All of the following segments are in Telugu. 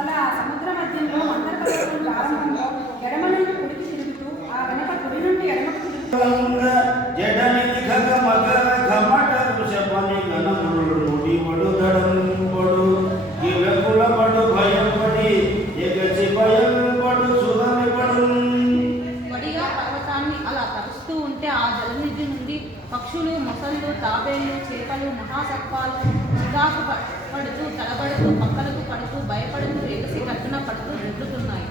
అలా సముద్ర మధ్యంలో మందరపర్వతం ప్రారంభంలో ఎడమ నుండి కుడికి తిరుగుతూ ఆ వెనక కుడి నుండి ఎడమకు తిరుగుతూ ఉంటే ఆ జలనిధి నుండి పక్షులు, మొసళ్ళు, తాబేళ్లు, చేపలు, మహాసర్పాలు చికాకు పడుతూ, తడబడుతూ, పక్కలకు పడుతూ, భయపడుతూ, ఎగసి గట్టున పడుతూ దొర్లుతున్నాయి.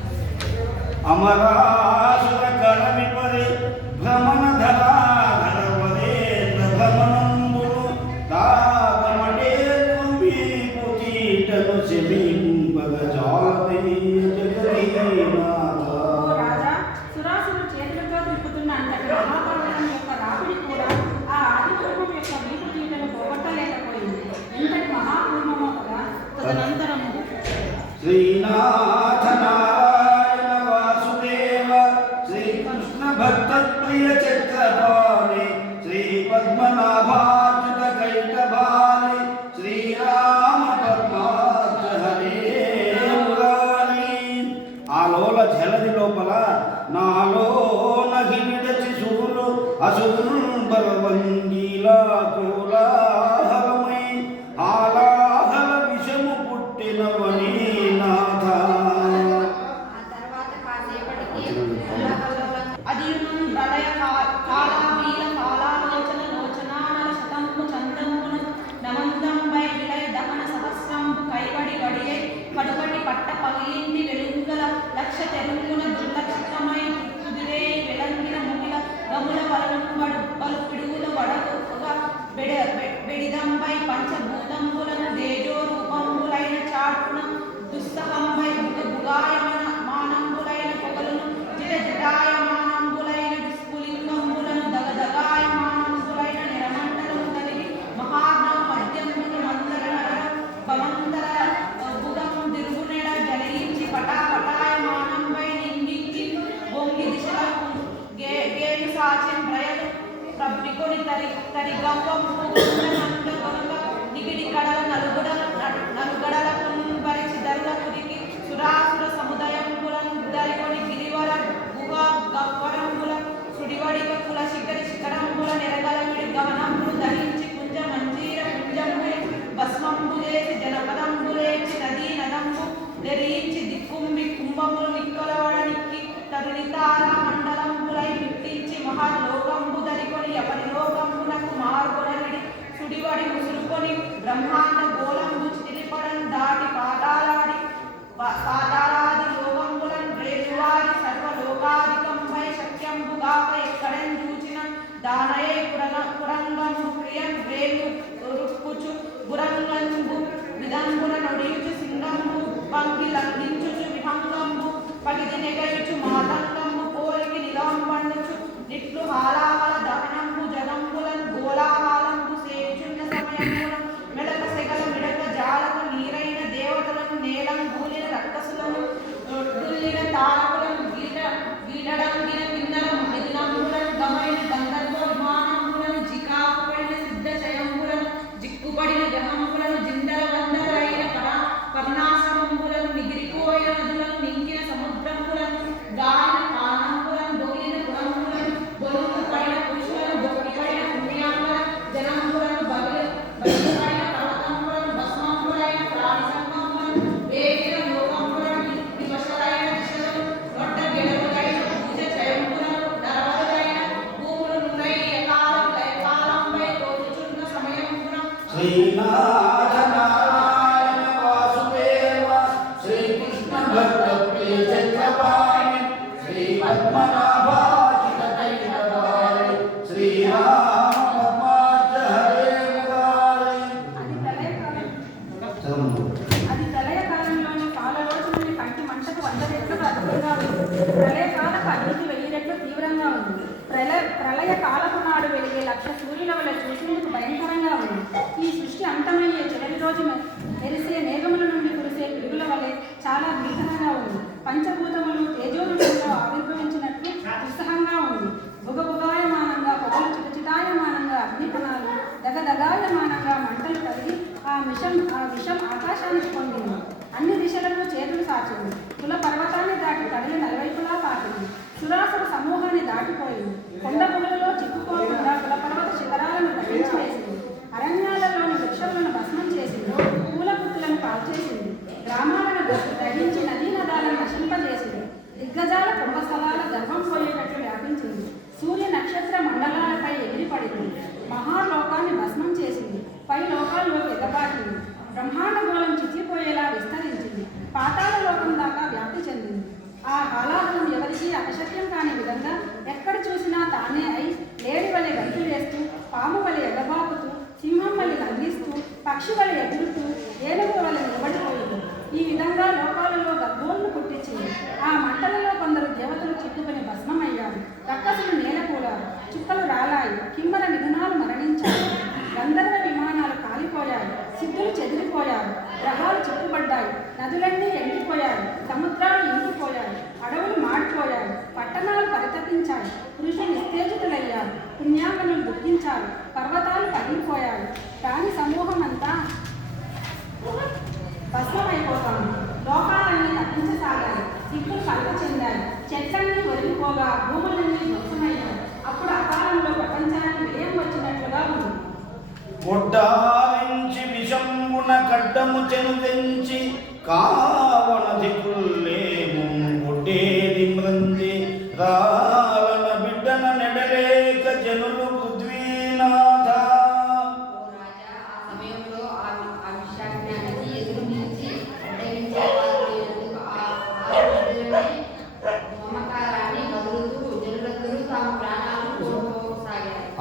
అమరాసుర కళమిపరి భ్రమణధరాధరవదే భ్రమణంబును తాకమటేను వీపుతీటను శమింపగ జాలదే జగదీనాథ. రాజా, సురాసురు చేతులతో తిప్పుతున్న అంతటి మహాపర్వతం యొక్క రాపిడి కూడా ఆ ఆదిపూర్వం యొక్క వీపు తీటను పోగొట్టలేకపోయింది. ఇంతటి మహాపూర్వమో కదా. తదనంతరము శ్రీనాథ నారాయణ వాసుదేవ శ్రీకృష్ణ భక్త ప్రియ చక్రపాణి శ్రీ పద్మనాభాచ్యుత కైటభాని శ్రీరామ పద్మాక్ష హరే మురారి. ఆ లోల జలది లోపల నాలో నహి విడచి శూలు అసుంబరవంగీలా కోలాహలమై ఆలాహల విషము పుట్టినవని నాథ. అదియును ప్రళయ కాళావీల కాళాలోచన లోచనానల శతంబు చంద్రమును నమందంబై విలయ దహన సహస్రంబు కైవడి వడియై కడుపటి పట్ట పగిలింది వెలుంగల లక్ష తెరుంగున దుర్లక్షితమై కుదిరే వెలంగిన ముగిల గముల వలనుబలు పిడుగుల వడగొగా బెడిదంబై పంచభూతంబులను తేజో రూపంబులైన చాటున దుస్సహంబై బుగాయమన మానంబులైన పొగలను జటాయమానంబులైన విస్ఫులింగంబులను దగదగాయమానంబులైన నిరమండలము కలిగి మహార్ణవ మధ్యమును మందర పమంతర బుధము దిరుగునెడ జలయించి పటాపటాయమానంబై నిండించి బొంగి దిశలకు గేలు సాచెం ప్రయలు ప్రబ్రికొని తరిగవ్వము నిగిడి కడల నలుగడల పరిచి దరుల కురికి సురాసుర సముదయంబులను దరికొని గిరివర గుహ గవ్వరంబుల సుడివడిక కుల శిఖరంబుల నెరగలవిడి గమనంబులు ధరించి కుంజ మంజీర పుంజంబులి భస్మంబు చేసి జనపదంబులేచి నదీ నదంబు నెరించి దిక్కుంబి కుంభములు నిక్కలవడనికి తరుణితారా మండలంబులై విట్టించి మహాలోకంబు దరికొని అపరిలోకంబునకు మార్గొనవిడి సుడివడి ముసురుకొని బ్రహ్మాండ గోళంబు చితిలిపడం దాటి పాతాళాది లోకంబులను రేలువారి సర్వలోకాధికంపై శక్యంబుగాక ఎక్కడెం చూచిన దానయే కురంగంబు ప్రియం రేలు రుక్కుచు గురంగంబు విదంబుల నొడియుచు సింగంబు పంగి లంఘించుచు విహంగంబు పగిది నెగయుచు మాతంగంబు పోలికి నిలంబండుచు నిట్లు హాలాహల దహనంబు జగంబులను గోలాహాలంబు సేచున్న సమయమున మెడక సెగల మిడక జాలకు నీరైన దేవతలను నేలం గూలిన రక్కసులను డుల్లిన తారకులను గీడడంగిన కిన్నరం మిథునంబులను గమైన గంధర్వ విమానంబులను జికాకుపడిన సిద్ధ చయంబులను జిక్కుపడిన గ్రహంబులను జిందర వందరైన పర్ణాశ్రమంబులను నిగిరిపోయిన నదులను నింకిన సముద్రంబులను గాలిన పానంబులను దోలిన గుణంబులను బొలుగు పడిన పురుషులను బొక్కిపడిన పుణ్యాంబులను జనంబులను బలిపడిన పర్వతంబులను భస్మంబులైన ప్రాణి సంగంబులను వేగిన లోకంబులను వివశలైన దిశలను రొట్ట గెలవులైన పూజ చయంబులను నరవలైన భూములు నురై ఎకాలంపై తోచుచున్న సమయంబున శ్రీనాథ నారాయణ వాసుదేవ శ్రీకృష్ణ భక్త ప్రియ చక్రపాణి శ్రీ పద్మనాభాచ్యుత కైటభాని శ్రీరామ పద్మాక్ష హరే మురారి. అది ప్రళయకాలంలోని కాలలోచనని కంటి మంటకు 100 రెట్లు అధికంగా ఉంది. ప్రళయకాలపు అగ్నికి 1000 రెట్లు తీవ్రంగా ఉంది. ప్రళయ కాలపు నాడు వెలిగే 1,00,000 సూర్యుల వల్ల చూసేందుకు భయంకరంగా ఉంది. ఈ సృష్టి అంతమయ్యే చివరి రోజు మెరిసే మేఘముల నుండి కురిసే పిడుగుల వలె చాలా భీకరంగా ఉంది. పంచభూతములు తేజోరూపంలో ఆవిర్భవించినట్లు ఉత్సాహంగా ఉంది. భుగభుగాయమానంగా పొగలు దహించివేసింది. అరణ్యాలలోని వృక్షములను భస్మం చేసింది. పూల గుత్తులను కాల్చేసింది. గ్రామాలను దహించి నదీ నదాలను నశింపజేసింది. దిగ్గజాల కుంభస్థలాల గర్భం పోయేటట్లు వ్యాపించింది. సూర్య నక్షత్ర మండలాలపై ఎగిరిపడింది. మహాలోకాన్ని భస్మం చేసింది. పై లోకాల్లోకి ఎగబాటింది. బ్రహ్మాండ గోళం చిచ్చిపోయేలా విస్తరించింది. పాతాళ లోకం దాకా వ్యాప్తి చెందింది. ఆ ఆలాహనం ఎవరికీ అపశక్యం కాని విధంగా ఎక్కడ చూసినా తానే అయి లేడి వలె గంతులు వేస్తూ, పాము వలె ఎగబాకుతూ, సింహం వలె లంఘిస్తూ, పక్షి వలె ఎగురుతూ, ఏనుగు వలె నిలబడిపోయింది. ఈ విధంగా లోకాలలో గర్భోలను పుట్టించింది. ఆ మంటలలో కొందరు దేవతలు చిక్కుకుని భస్మమయ్యారు. రక్కసులు నేలకూలారు. చుక్కలు రాలాయి. కిమ్మర మిథునాలు మరణించాయి. గంధర్వ విమానాలు కాలిపోయాయి. సిద్ధులు చెదిరిపోయారు. గ్రహాలు చిక్కుపడ్డాయి. నదులన్నీ ఎండిపోయాయి. సముద్రాలు ఇంకిపోయాయి. అడవులు మాడిపోయాయి. పట్టణాలు పరితపించాయి. పురుషులు నిస్తేజితులయ్యారు. పుణ్యాకనులు దుఃఖించారు. పర్వతాలు పగిలిపోయాయి. ప్రాణి సమూహం అంతా భస్మమైపోతాము. లోకాలన్నీ తప్పించసాగాయి. దిక్కులు కలత చెందాయి. చెట్లన్నీ ఒరిగిపోగా భూములన్నీ ధ్వంసమయ్యాయి. అప్పుడు అకాలంలో ప్రపంచానికి విలయం వచ్చినట్లుగా ఉంది. కొడ్డారించి విషంబున కడ్డము చెనుదెంచి కావణ దిక్కుల్లేము కొట్టేది మృంది రాలన బిడ్డన నెడలేక జనులు పృథ్వీనాథ.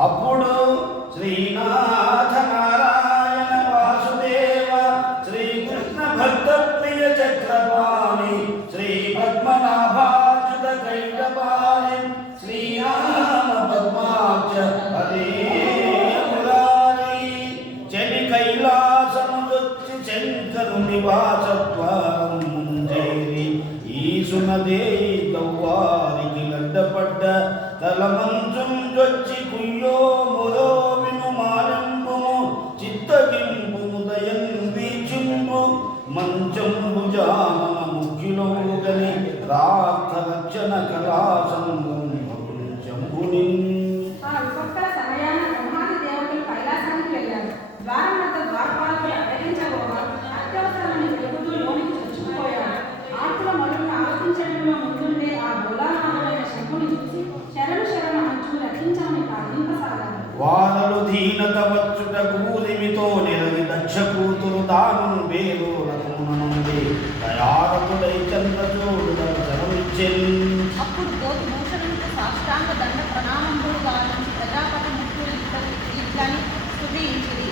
అప్పుడు శ్రీనాథ నారాయణ వాసుదేవ శ్రీకృష్ణ భక్త ప్రియ చక్రపాణి శ్రీ పద్మనాభాచ్యుత కైటపాణి శ్రీరామ పద్మాక్ష హరే మురారి చలి కైలాసముదొచ్చి శంకరు నివాసత్వారం ముంజేరి ఈసునదే దవ్వారికి లడ్డపడ్డ తలమంచుంజొచ్చి కుయ్యో మొదో విను మాలింపుము చిత్తగింపుము దయన్ వీచుంపు మంచంబు జానన ముఖ్యులోగని రార్థ రక్షణ కళాసంభుని. ఆ విపత్కర సమయాన బ్రహ్మాది దేవతలు కైలాసానికి వెళ్ళారు. ద్వారం వద్ద ద్వారపాలకులు అడ్డగించబోగా అత్యవసరమని వెలుగుతూ లోనికి చొచ్చుకుపోయారు. ఆర్తుల మొదలను ఆలోచించడంలో ముందుండే ఆ బోలానాథుడైన శంభుని చూసి శరణు శరణు అంచు రక్షించమని ప్రార్థింపసాగారు. వానలు దీనత వచ్చుట కూలిమితో నిరవి దక్ష కూతురు దాను వేరు రథమునుండి దయారతుడై చంద్రచూడు దర్శనమిచ్చెన్. అప్పుడు భూషణులకు సాష్టాంగ దండ ప్రణామంబులు గావించి ప్రజాపతి ముఖ్యులు ఇట్లని స్తుతించిరి.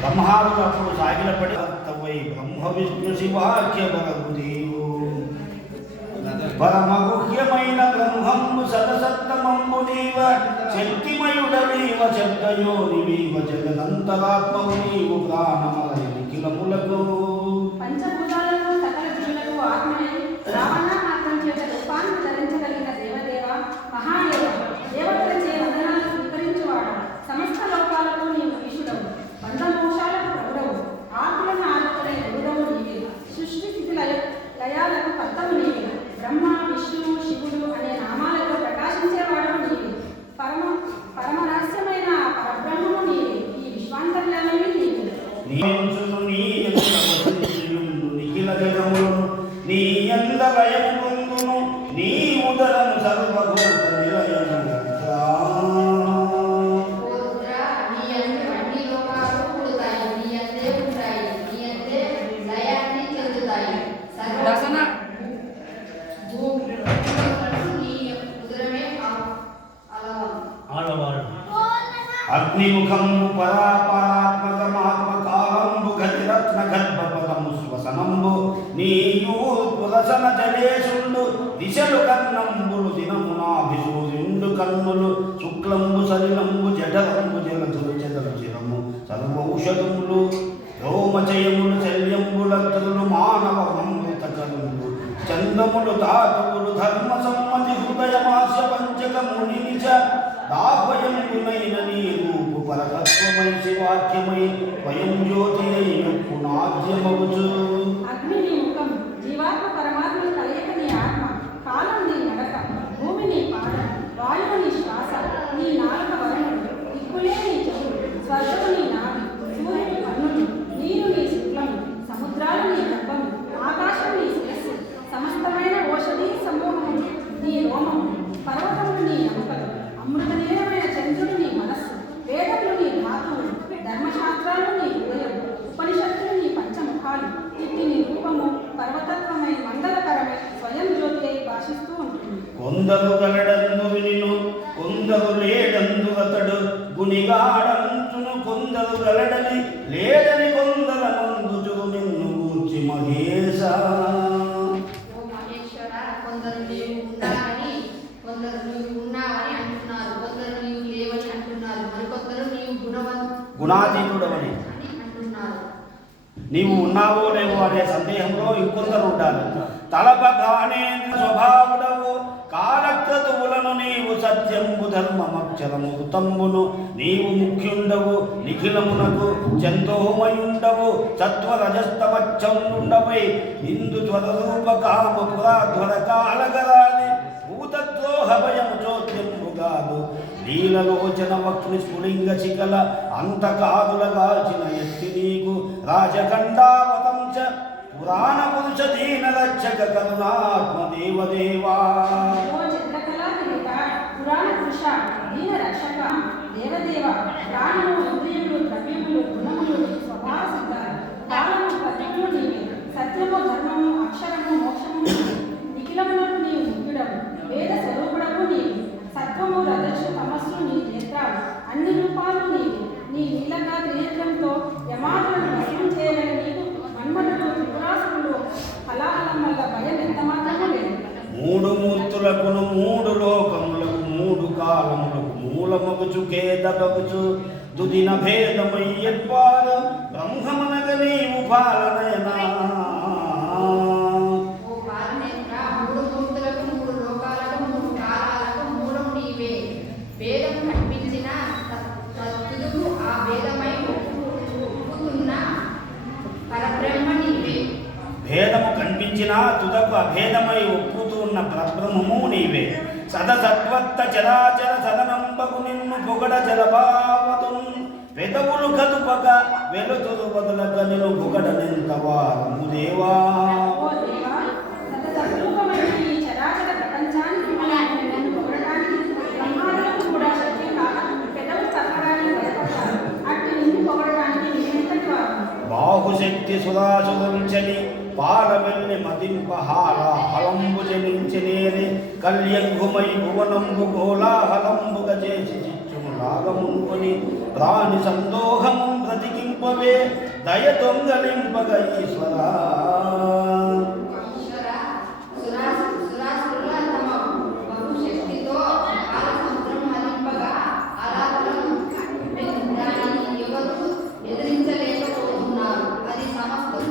బ్రహ్మాదుడు అప్పుడు సాగిలపడి తవై బ్రహ్మ విష్ణు శివాఖ్య బలగుదేవు పరమగుహ్యమైన బ్రహ్మంబు సతసత్తమంబు నీవ శక్తిమయుడవీవ శబ్దయోనివీవ జగదంతరాత్మవు నీవు ప్రాణమలయ నిఖిలములకు. పంచభూతాలకు సకల జీవులకు ఆత్మనే రావణ మాత్రం చేత రూపాన్ని ధరించగలిగిన దేవదేవ మహాదేవ దేవతలచే వందనాలు స్వీకరించువాడు. సమస్త లోకాలకు నీవు ఈశుడవు. బంధమోషాలకు ప్రభుడవు. ఆకులను ఆదుకునే గురుడవు నీవే. సృష్టి స్థితి లయాలకు కర్తవు నీవే. బ్రహ్మ విష్ణువు శివుడు అనే నామాలతో ప్రకాశించేవాడు నీవే. పరమరహస్యమైన పరబ్రహ్మము నీవే. ఈ విశ్వాంతర్యామేమి నీవే. నిఖిల జగములను నీ అందలయము పొందును నీ ఉదరము సర్వభూత నిలయము. అగ్నిముఖంబు పరాపరాత్మకమాత్మకాలంబు గతిరత్న గర్భపదము శ్వసనంబు నీయూర్పురసన జలేషుండు దిశలు కన్నంబులు దినమునాభిసూర్యుండు కన్నులు శుక్లంబు సలిలంబు జఠరంబు జలతులు చెదలు చిరము సర్వౌషధములు రోమచయములు శల్యంబులత్రులు మానవ అమృత కరులు చందములు తాతవులు ధర్మ సమ్మతి హృదయమాస్య పంచకమునిని చ దాహయంబునైన నీ రూపు పరతత్వమై శివాక్యమై స్వయం జ్యోతి అయిన పునాద్యమవుచు. అగ్ని నీ ముఖం, జీవాత్మ పరమాత్మ కలయిక నీ ఆత్మ, కాలం నీ నడక, భూమి నీ పాదం, వాయువు నీ శ్వాస, నీ నాలుక వరణుడు, దిక్కులే నీ చెవులు, స్వర్గము నీ నాభి, సూర్యుని కన్నులు, నీరు నీ శుక్లము, సముద్రాలు నీ గర్భము, ఆకాశం నీ శిరస్సు, సమస్తమైన ఓషధి సమూహము నీ రోమము, పర్వతములు నీ ఎముకలు, అమృతనీయమైన చంద్రుడు నీ మనస్సు, వేదములు నీ ధాతువులు, ధర్మశాస్త్రాలు నీ హృదయం, ఉపనిషత్తులు నీ పంచముఖాలు, ఇట్టి నీ రూపము పర్వతత్వమై మంగళకరమై స్వయం జ్యోతి అయి భాషిస్తూ ఉంటుంది. కొందరు గలడందు వినిను కొందరు లేడందు అతడు గునిగాడంచును, కొందరు గలడని లేడని కొందర మందుచు నిన్ను గూర్చి మహేశ. ఓ మహేశ్వర, కొందరు నీవు ఉన్నావని కొందరు నీవు ఉన్నావని అంటున్నారు, కొందరు నీవు లేవని అంటున్నారు, మరికొందరు నీవు గుణాతీతుడవని అంటున్నారు. నీవు ఉన్నావో లేవో అనే సందేహంలో ఇంకొందరు ఉంటారు. తలపగానే స్వభావుడవు కాలక్రతువులను నీవు సత్యంబు ధర్మమక్షరము తంబును నీవు ముఖ్యుండవు నిఖిలమునకు చందోమయుండవు సత్వరజస్తమచ్చండుండవై ఇందు త్వరరూప కామ పురాధ్వర కాలగరాని భూతద్రోహ భయము చోద్యంబుగాదు లీలలోచన వక్ని స్ఫులింగ శిఖల అంతకాదులగాల్చిన ఎత్తి నీకు రాజఖండావతం చ పురాణ పురుష దీన రక్షక కరుణాత్మ దేవదేవా. ఓ చంద్రకళా తిలక, పురాణ పురుష, దీన రక్షక, దేవదేవ, ప్రాణము, ఇంద్రియములు, ద్రవ్యములు, గుణములు, స్వభావ సిద్ధాలు, కాలము, ప్రతికులు నీవే, సత్యము, ధర్మము, అక్షరము, మోక్షము నీవే, నిఖిలములకు నీవు ముఖ్యుడవు, వేద స్వరూపుడవు నీవు, సత్వము, రజస్సు, తమస్సు నీ నేత్రాలు, అన్ని రూపాలు నీవే, నీ నీలగా త్రినేత్రంతో యమాదులను భస్మం చేయగల నీకు మన్మధుడు, త్రిపురాసురుడు, హలాహలం వల్ల భయం ఎంత మాత్రమూ లేదు. మూడు మూర్తులకును మూడు లోకములకు మూడు కాలములకు మూలమగుచు కేదబగుచు దుదిన భేదమయ్యపాద బ్రహ్మమనగ నీవు పాలనయనా. ఓ పాలనేత్ర, మూడు మూర్తులకు మూడు లోకాలకు మూడు కాలాలకు మూలం నీవే. వేదం కనిపించిన తుదుకు ఆ వేదమై ఒప్పుతున్న పరబ్రహ్మ నీవే. భేదము కనిపించినా తుదకు అభేదమై ఒప్పుతూ ఉన్న పరబ్రహ్మము నీవే. సదసత్వత్త చరాచర సదనంబకు నిన్ను పొగడ జలభావతు పెదవులు కదుపక వెలుతురు వదలక నిన్ను పొగడనెంతవారము దేవా. ఓ దేవా, సతతస్వరూపమైన ఈ చరాచర ప్రపంచానికి నన్ను పొగడటానికి బ్రహ్మాండం కూడా శక్తి కాక పెదవు తప్పడానికి భయపడతారు. అట్టి నిన్ను పొగడటానికి నేనెంతటి వారు? బాహుశక్తి సురాసురుంచని పాలవెల్లి మదింపహార హలంబు జనించనేరి కల్యంగుమై భువనంబు కోలాహలంబుగ చేసి చిచ్చుము లాగమునుకొని ప్రాణి సందోహము బ్రతికింపవే దయ దొంగలింపగ ఈశ్వరా. ఈశ్వర, సురాసురుల తమ బహుశక్తితో కాలసముద్రం మరింపగా ఆరాధనను దానిని ఎవరు ఎదిరించలేకపోతున్నారు. అది సమస్తం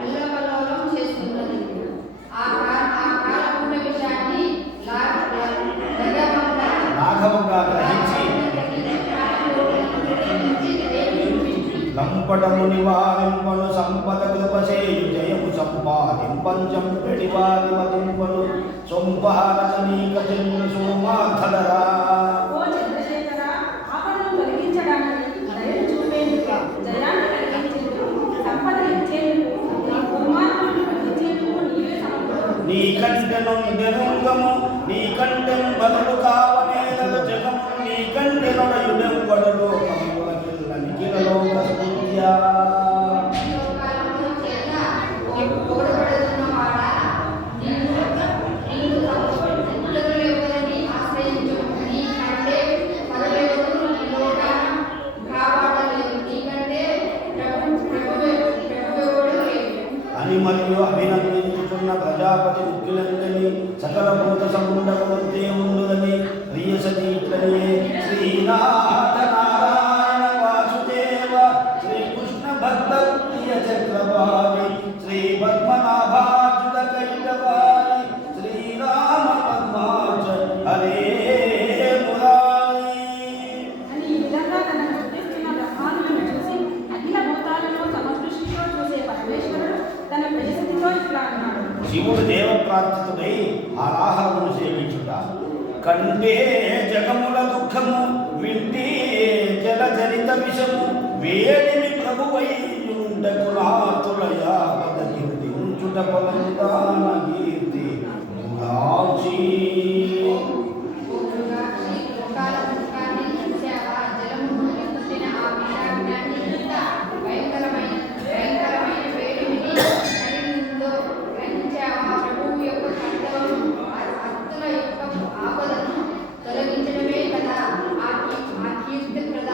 అల్లకల్లోలం చేస్తున్నది. ఆ కాలకుండ విషయాన్ని లాఘవంగా గ్రహించి లంపటము నివారింపను సంపద కృపసేయు జయము సంపాదింపంచం పెడివారి వదింపను సొంపారనీక చెల్లు సోమాధరా. ఓ చంద్రశేఖర, ఆపదను కలిగించడానికి దయను చూపేందుకు, జయాన్ని కలిగించేందుకు, సంపద ఇచ్చేందుకు, నీ దుర్మార్గులను వధించేందుకు నీవే సమర్థుడు. నీ కంటె నొందెనుంగము నీ కంటెం బదులు కావనేలలు జగము నీ కంటె నొడయుడెవ్వడు లోకముల కిల్ల నిఖిలలోక స్తుత్యా. లోకాలలో చేత పొగడబడుతున్నవాడా, నిన్ను ఎవరిని ఆశ్రయించు. నీ కంటే మరొకరు ఈ లోకాన కాపాడలేదు. నీకంటే ప్రభువెవడు లేడు అని మరియు అభినందించుతున్న ప్రజాపతి ముఖ్యులందని సకల భూత సముండవంతే ఉండుదని ప్రియసతీట్లనే శ్రీనాథ నారాయణ వాసుదేవ శ్రీకృష్ణ భక్త ప్రియ చక్రపాణి శ్రీ పద్మనాభ శివుడు దేవప్రార్థితుడై ఆలాహమును సేవించుట. కంటే జగముల దుఃఖము, వింటే జలచరిత విషము, వేడిని ప్రభువై ఉండకు నాతులయా కీర్తించుట పొలందాన కీర్తి మురాక్షి.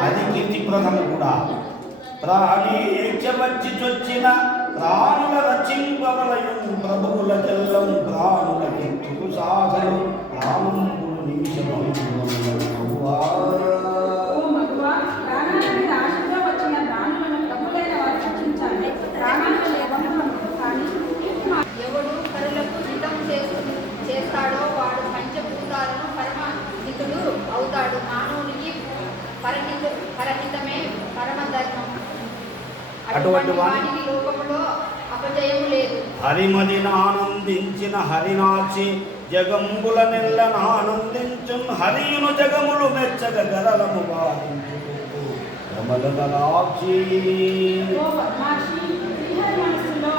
అది కీర్తిప్రదము కూడా. ప్రాణేక్ష వచ్చి చొచ్చిన ప్రాణుల రచింపవలయం, ప్రభువుల జల్లం ప్రాణుల కెత్తుకు సాధనం, ప్రాణములు నిమిషము ఓ మగువా, ప్రాణాల మీద ఆశతో వచ్చిన ప్రాణులను ప్రభులైన వారు రక్షించాలి. ప్రాణాలు లేవము కానీ ఎవడు పరులకు హితం చేస్తాడో వాడు పంచభూతాలను పరమహితుడు అవుతాడు. మానవునికి పరహితమే పరమధర్మం. అటువంటి వానికి లోకములో అపజయము లేదు. హరిమదిన ఆనందించిన హరినాచి జగంబుల నెల్లను ఆనందించున్, హరియును జగములు మెచ్చగ గరలము వారించుకు రమలదలాక్షి. ఓ పద్మాక్షి, శ్రీహరి మనస్సులో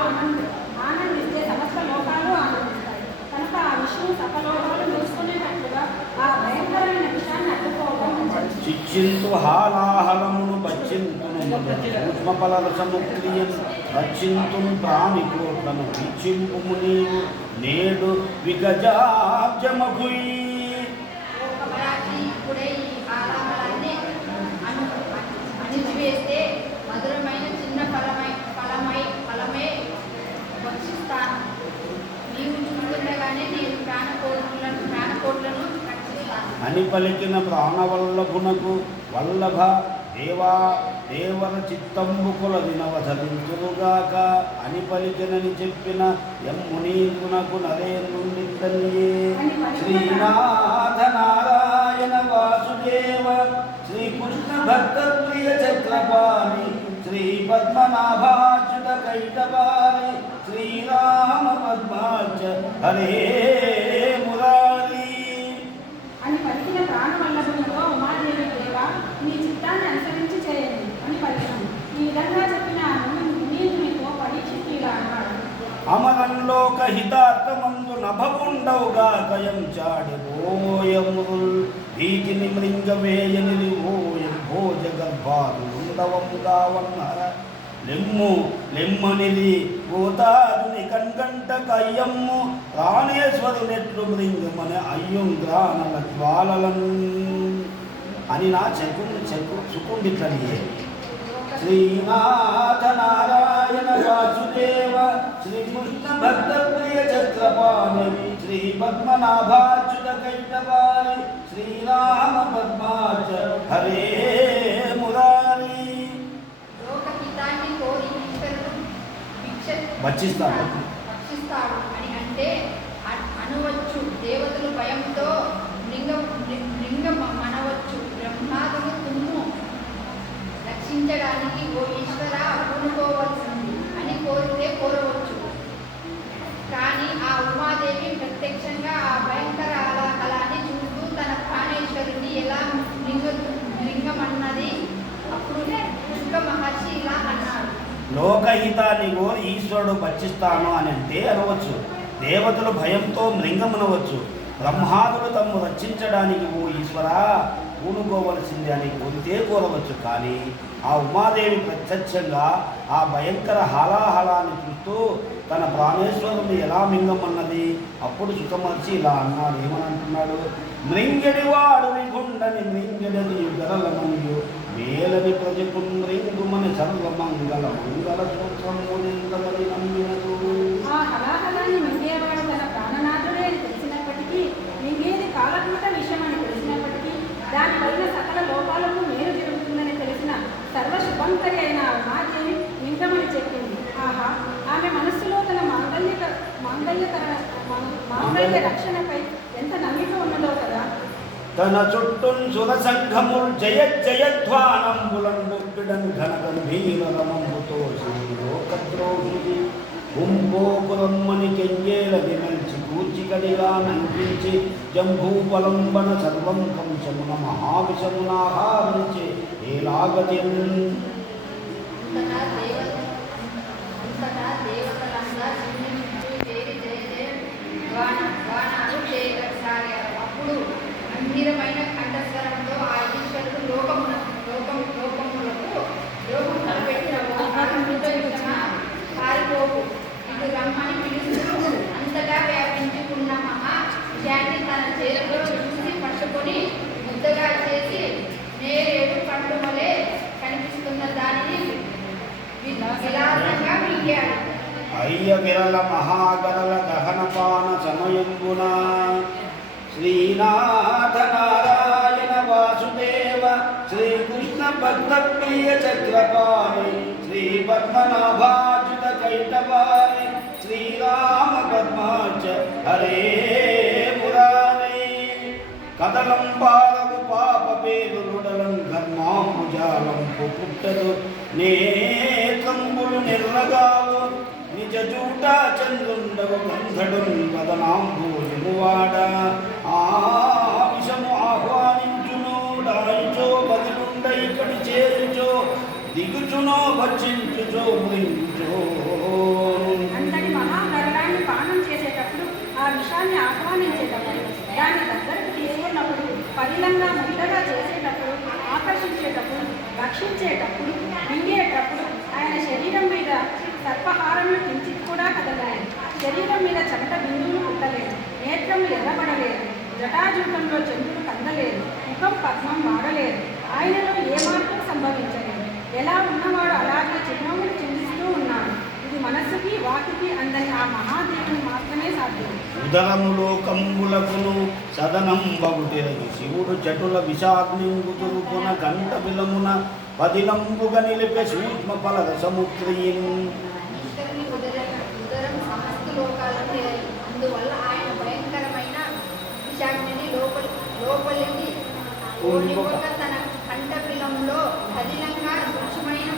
ఆనందిస్తే సమస్త లోకాలు ఆనందిస్తాయి. కనుక ఆ విషయం సకలోకాలు చూసుకునేటట్లుగా ఆ భయంకరమైన విషయాన్ని అడ్డుకోవడం మంచిది. శిక్షింతు హాలాహలమును పచ్చింతును సూక్ష్మఫలరసముక్రియం, రక్షింతు ప్రాణికోట్లను వీక్షింపుము నీవు నేడు విగజాబ్జమభుయ్. ఇప్పుడే ఈ ఆలాహలాన్ని అణిచివేస్తే మధురమైన చిన్న ఫలమే భక్షిస్తాను. నీవు చూస్తుండగానే నేను ప్రాణకోట్లను రక్షిస్తాను అని పలికిన ప్రాణవల్లభునకు వల్లభ దేవర చిత్తంబు కొలదినవధరించురుగాక అని పలికినని చెప్పిన యమ్మునీకునకు నరేంద్రునిద్దనియే. శ్రీనాథ నారాయణ వాసుదేవ శ్రీకృష్ణ భక్త ప్రియ చక్రపాణి శ్రీ పద్మనాభాచ్యుత కైటపాణి శ్రీరామ పద్మాచ హరే మురారి అని పలికిన ప్రాణవల్లభునితో ఉమాదేవి దేవ, మీ చిత్తాన్ని అనుసరించి చేయండి అని పలికాను. ఈ విధంగా చెప్పిన మునీంద్రునితో పరీక్షితు ఇలా అన్నాడు. అమరంలోక హితార్థమందు నభవుండవుగా కయం చాడి ఓయముల్ వీటిని మృంగవేయనిది ఓయం భోజ గర్భాలు ఉండవంగా వన్నర లెమ్మనిది గోతాదుని కన్గంట కయ్యమ్ము ప్రాణేశ్వరునెట్లు మృంగమని అయ్యుంగ్రానల జ్వాలలను అని నా చుకుండిట్లనియే. శ్రీనాథ నారాయణ వాసుదేవ శ్రీకృష్ణ భక్త ప్రియ చక్రపాణి శ్రీ పద్మనాభాచ్యుత కైటపాణి శ్రీరామ పద్మాచ హరే మురారి. లోకహితాన్ని కోరి ఈశ్వరుడు భక్షిస్తాడు అని అంటే అనవచ్చు. దేవతలు భయంతో మనవచ్చు. బ్రహ్మాదులు తుమ్ము రక్షించడానికి ఓ ఈశ్వర పూనుకోవలసింది అని కోరితే కోరవచ్చు. కానీ ఆ ఉమాదేవి ప్రత్యక్షంగా ఆ భయంకర అలాని చూస్తూ తన ప్రాణేశ్వరుని ఎలా లింగమన్నది. అప్పుడు శుక మహర్షి ఇలా అన్నాడు. లోకహితాన్ని కోరి ఈశ్వరుడు భక్షిస్తాను అని అంటే అనవచ్చు. దేవతలు భయంతో మృంగమనవచ్చు. బ్రహ్మాదులు తమ్ము రక్షించడానికి ఓ ఈశ్వరా పూనుకోవలసింది అని కోరితే కోరవచ్చు. కానీ ఆ ఉమాదేవి ప్రత్యక్షంగా ఆ భయంకర హాలాహలాన్ని చూస్తూ తన ప్రాణేశ్వరుని ఎలా మింగమన్నది. అప్పుడు సుఖమర్చి ఇలా అన్నాడు. ఏమని అంటున్నాడు? మృంగడి వాడు విగుండని మృంగడని గరలమనియు మేలని ప్రజకు మృంగుమని సర్వమంగళ మంగళ సూత్రమునింగమని నమ్మినదు. ఆ హలాహలాన్ని మింగేవాడు తన ప్రాణనాథుడే అని తెలిసినప్పటికీ, మింగేది కాలకృత విషయం అని తెలిసినప్పటికీ, దాని వలన సకల లోపాలకు మేలు జరుగుతుందని తెలిసిన సర్వశుభంకరి అయిన ఉమాదేవి మింగమని చెప్పింది. ఆహా, ఆమె మనస్సులో తన మాంగళ్య రక్షణపై ఎంత నమ్మిక ఉన్నదో కదా. తన చుట్టూన్ సురసంఘముల్ జయధ్వానంబులం బొప్పిడం ఘన గంభీర రమంబుతో శ్రీలోకద్రోహి కుంభోపురమ్మని కెంగేల విమల్చి కూర్చికడిగా నంపించి జంభూపలంబన సర్వం కంశమున మహావిషమునాహారించి ఏలాగతి అంతటా దేవతలంతా శివుని చుట్టూ చేరి జయ జయ గానాలు చేయసాగారు. అప్పుడు గంభీరమైన కంఠస్వరంతో ఆ ఈశ్వరుడు లోకములను పెట్టిన పారిపోకు ఇటు రమ్మని పిలుస్తూ అంతటా వ్యాపించుకున్న మహా విషయాన్ని తన చేతిలో చూసి పట్టుకొని ముద్దగా చేసి నేరేడు పండు వలె కనిపిస్తున్న దానిని విలాసంగా మింగాడు. అయ్య విరల మహాగరల దహనపాన సమయంబున శ్రీనాథ నారాయణ వాసుదేవ శ్రీకృష్ణ భక్త ప్రియ చక్రపాణి శ్రీ పద్మనాభాచ్యుత కైటవారి శ్రీరామ పద్మాచ హరే మురారి కదలం బాలము పాప పేరుడలం ఘర్మాంబుజాలంపు పుట్టదు నేత్రంబులు నిర్లగావు నిజ జూట చంద్రుండవు గంధడు వదనాంబూజమువాడ ఆవిషము ఆహ్వానించును డాయిచో బదిలుండ ఇక్కడి చేరుచో దిగుచునో భక్షించుచో మృంచుచో. అంతటి మహాగరళాన్ని పానం చేసేటప్పుడు ఆ విషాన్ని ఆహ్వానించేటప్పుడు దాన్ని దగ్గరకు తీసుకున్నప్పుడు పదిలంగా ముద్దగా చేసేటప్పుడు ఆకర్షించేటప్పుడు రక్షించేటప్పుడు మింగేటప్పుడు ఆయన శరీరం మీద సర్పహారంలో కించిత్ కూడా కదలలేదు. శరీరం మీద చెమట బిందువులు పుట్టలేదు. నేత్రము ఎర్రబడలేదు. జటాజూటంలో చంద్రుడు కందలేదు. ముఖం పద్మం వాడలేదు. ఆయనలో ఏ మార్పు సంభవించలేదు. ఎలా ఉన్నవాడు అలాగే చిరునవ్వులు చిందిస్తూ ఉన్నాడు. ఇది మనస్సుకి వాకికి అందని ఆ మహాదేవుని మాత్రమే సాధ్యం. ఉదరములో కంబులకును సదనం బగుటెరగి శివుడు చటుల విషాగ్నింగుతురుకున కంఠ బిలమున పదిలంబుగా నిలిపే సూక్ష్మ ఫలద సముద్రీన్. ఈశ్వరుని ఉదరం సమస్త లోకాలను ఏలి. అందువల్ల ఆయన భయంకరమైన విషాగ్నిని లోపలికి ఓడిపోక తన కంఠపిలంలో కఠినంగా సూక్ష్మమైన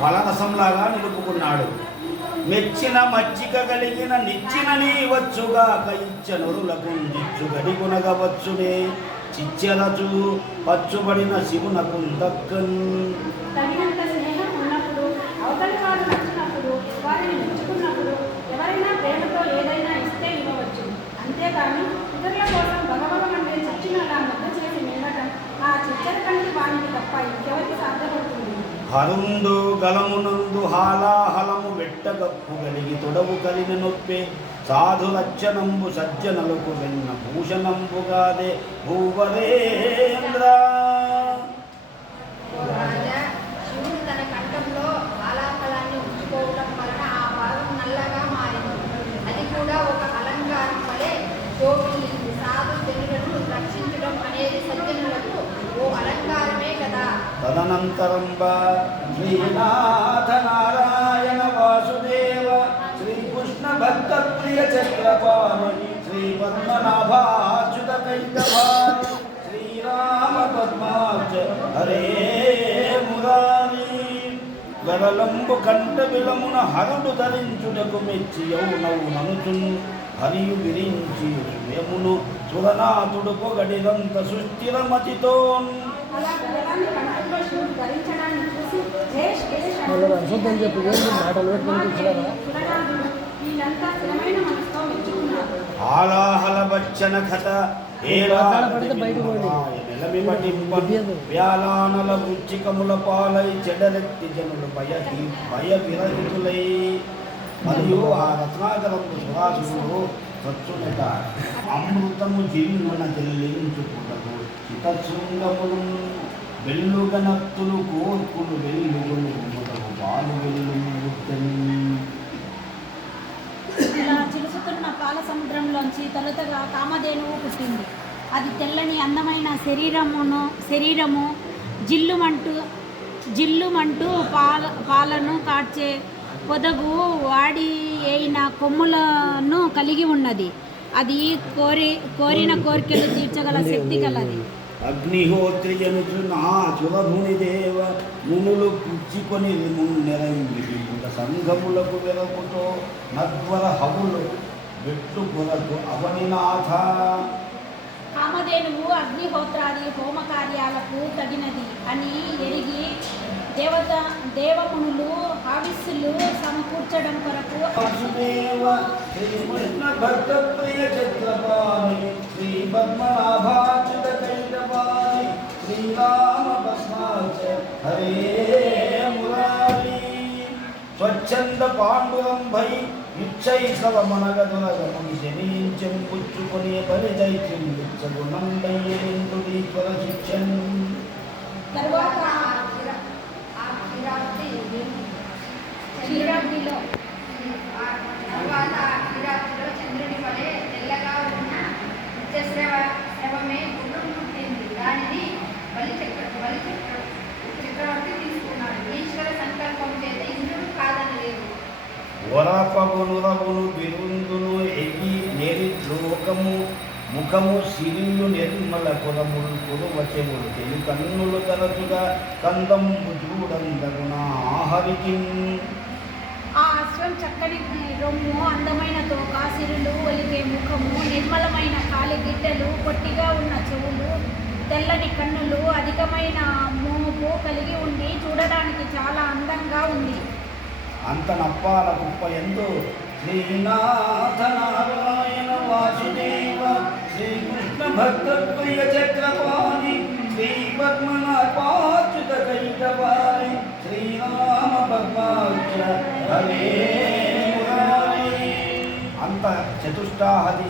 ఫలరసంలాగా నిలుపుకున్నాడు. మెచ్చిన మచ్చిక కలిగిన నిచ్చిన నీ వచ్చుగా కయిచ్చనురులకు జిచ్చు గడిగునగవచ్చునే చిచ్చెరచు పచ్చుబడిన శివునకు దక్కన్. తగినంత స్నేహం ఉన్నప్పుడు, అవతలి వారు నచ్చినప్పుడు, వారిని మెచ్చుకున్నప్పుడు ఎవరైనా ప్రేమతో ఏదైనా ఇస్తే ఇవ్వవచ్చు. అంతేగాని ఇతరుల కోసం భగవగమంటే చచ్చినలా ముద్ద చేసి మింగటం ఆ చిచ్చర కంటి వాణికి తప్ప ఇంకెవరికి సాధ్యపడుతుంది. హరుండు గలమునందు హాలాహలము వెట్టగప్పు గలిగి తొడవు కలిని నొప్పే సాధులచ్చనంబు సజ్జనలకు వెన్న భూషణంబుగాదే భూవరేంద్ర. రాజా, శివుడు తన కంఠంలో ఆలాహలాన్ని ఉంచుకోవడం వలన ఆ భాగం నల్లగా మారింది. అది కూడా ఒక అలంకారం వలె శోభిల్లింది. సాధు జనులను రక్షించడం అనేది సజ్జనులకు ఓ అలంకారమే కదా. తదనంతరంబ శ్రీనాథ నారాయణ వాసుదేవ శ్రీకృష్ణ భక్త ప్రియ చక్రపాణి శ్రీ పద్మనాభాచ్యుత కైటవారి శ్రీరామ పద్మాచ హరే మురారి గరలంబు కంఠ బిలమున హరుడు ధరించుటకు మెచ్చి యౌనవుననుచున్ హరియు విరించి యమును సురనాథుడు పొగడిరంత సుస్థిరమతితో. అలా గరళాన్ని కంఠంలో శివుడు ధరించడాన్ని చూసి జేష్ జేష్ వీళ్ళంతా స్థిరమైన మనసుతో మెచ్చుకున్నారు. ఆలాహల బచ్చన కథ వ్యాలానల వృచ్చికముల పాలై చెడరెత్తి జనులు భయ విరహితులై. మరియు ఆ రత్నాకరము సురాసుడు సచ్చునట అమృతము జిల్లున చెల్లించుకున్నదు చితశృంగములు వెల్లుగనత్తులు కోర్కులు వెల్లుగులు మొదలు పాలు వెల్లు. ఇలా చిలుసుతున్న పాల సముద్రంలోంచి తొలుతగా కామధేనువు పుట్టింది. అది తెల్లని అందమైన శరీరము జిల్లుమంటూ పాలను కాడ్చే పొదగు వాడి అయిన కొమ్ములను కలిగి ఉన్నది. అది కోరిన కోరికలు తీర్చగల శక్తి కలది. అగ్నిహోత్రియనుచు నా చురభుని దేవ మునులు పుచ్చుకొని మున్నెరంగి విపుట సంఘములకు వెరపుతో నద్వర హవులు వెట్టు కొరకు అవనినాథ. కామధేనువు అగ్నిహోత్రాది హోమ కార్యాలకు తగినది అని ఎరిగి దేవమునులు హవిస్సులు సమకూర్చడం కొరకు వాసుదేవ శ్రీకృష్ణ భక్త ప్రియ చక్రపాణి శ్రీ పద్మనాభాచ్యుత కైటపాణి శ్రీరామ పద్మాచ హరే మురారి స్వచ్ఛంద పాండురంభై యుచ్చైసవమనగదురగమం జనీంచం పుచ్చుకొని పరిచైత్యం విచ్చగుణం దయ్యేందుడీశ్వర శిక్షన్. తరువాత క్షీరాబ్దిలో చంద్రుని వలె తెల్లగా ఉన్న నిత్యశ్రవమే గుర్రం పుట్టింది. దానిని చక్రవర్తి తీసుకున్నాడు. ఈశ్వర సంకల్పం చేత ఇంద్రుడు కాదనలేదు. వరపగునురగును బిరుందును ఎగి నెరిద్రోకము ముఖము సిరియు నిర్మల కులములు కురువచములు తెలి కన్నులు తరచుగా కందంబు చూడందగున ఆహరికి. ఆ అశ్వం చక్కని రొమ్ము, అందమైన తోక, సిరులు ఒలిగే ముఖము, నిర్మలమైన కాలి గిట్టెలు, పొట్టిగా ఉన్న చెవులు, తెల్లని కన్నులు, అధికమైన మోపు కలిగి ఉండి చూడడానికి చాలా అందంగా ఉంది. అంత నప్పాల కుప్ప ఎందు శ్రీనాథ నారాయణ వాసుదేవ శ్రీకృష్ణ భక్త ప్రియ చక్రపాణి శ్రీ పద్మనాభాచ్యుత కైటపాణి శ్రీరామ పద్మాచ హరే మురారి. అంత చతుష్టాహతి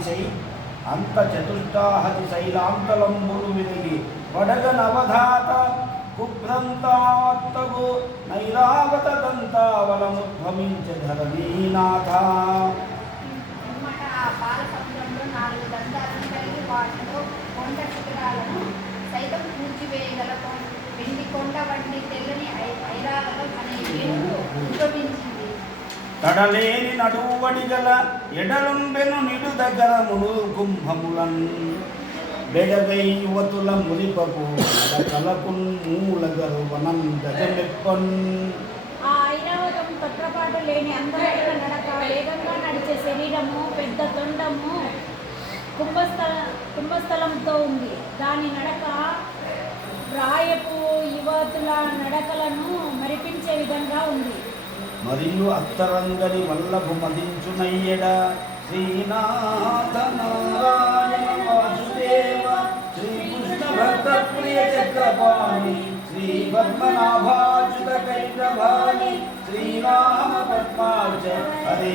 శైలాంతలంబులు విరిగి వడగ నవధాత కుభ్రంతాత్తగు నైరావత దంతావలముద్భవించ ధరణీనాథ. అన్నమాట ఆ పాల సముద్రంలో 4 దంతాలను కలిగి వాటిలో కొండ శిఖరాలను సైతం కూర్చివేయగల వెండి కొండ వంటి తెల్లని ఐరావతం అనే ఏనుగు ఉద్భవించింది. తడలేని నడువడిగల ఎడలుంబెను నిడు దగ్గర మును కుంభములన్ బెడవై యువతుల ములిపకు కలకున్ మూలగరు వనం గజమెప్పన్. ఆ ఐరావతం తొట్రపాటు లేని అందమైన నడక, వేగంగా నడిచే శరీరము, పెద్ద తొండము, కుంభస్థలంతో ఉంది. దాని నడక రాయపు యువతుల నడకలను మరిపించే విధంగా ఉంది. మరియు అత్తరంగని వల్లభు మదించునయ్యడ శ్రీనాథ నారాయణ వాసుదేవ శ్రీకృష్ణ భక్త ప్రియ చక్రపాణి శ్రీ పద్మనాభాచ్యుత కైటపాణి శ్రీరామ పద్మాచ హరే